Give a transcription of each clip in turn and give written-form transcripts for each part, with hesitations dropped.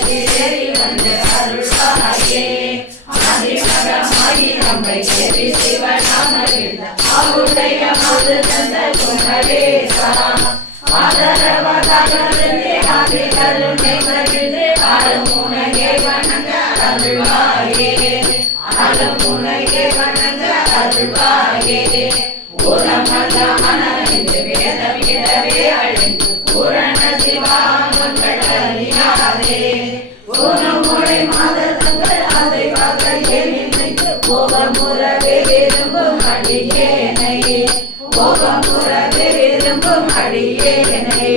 மலையேறி வந்து அருள்வாயே ஆதிமகமாகி நம்மை தேவி சிவநாமகில் அவருடைய மது தந்த குமரேசா ஆதரவதாகவே ஆதி கருணை மகிழ்ந்து அருமுனையை வணங்க அருள்வாயே அருமுனையை வணங்க அருள்வாயே உரமதமனந்து வேத விடவே அழிந்து பூரண சிவாமங்கள் அறியாதே உனமுறை மாதங்கள் அசைவாக நினைத்து கோபமுறவே விரும்பும் அடியேனை கோபமுறவே விரும்பும் அடியேனை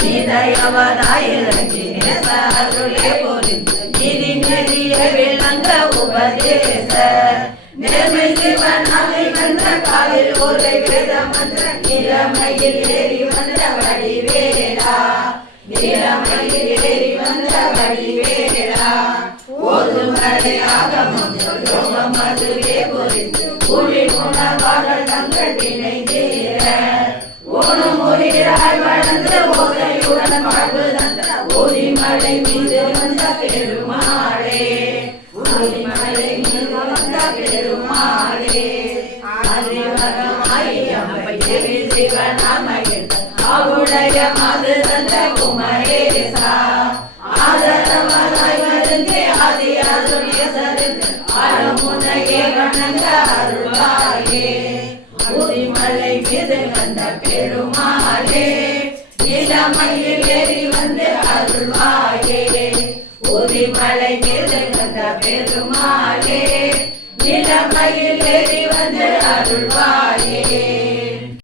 நீதயவதாயிரங்கி நேசருளே புரிந்து நீதி நெறிய விளங்க உபதேச நேர்மை சிவனாலை வந்த காலில் ஒரு வேத மந்திர இளமையில் ஏறி வந்த வடிவேலா இளமையில் ஏறி வந்த வடிவேலா ஓதுமறை ஆகமம் யோகம் அதுவே புரிந்து கூலி உணவாக தங்கள் இணைந்தீர ஓணுமுறையாய் வளர்ந்து ஓதையுடன் வாழ்வு தந்த ஓதிமலை மீது வந்த பெருமாளே ஓதிமலை மீது வந்த பெருமாளே ஆதிமகமாய் அம்மை தேவி சிவநாமகில் அவருடைய மது தந்த குமரேசா ஆதரவதாய் வருந்தே ஆதி அருளிய சரிந்து அருமுனையே வணங்க அருள்வாயே ஓதிமலை மீது வந்த பெருமாளே இளமையில் ஏறி வந்து அருள்வாயே ஓதிமலை மீது வந்த பெருமாளே இளமையில் ஏறி வந்து அருள்வாயே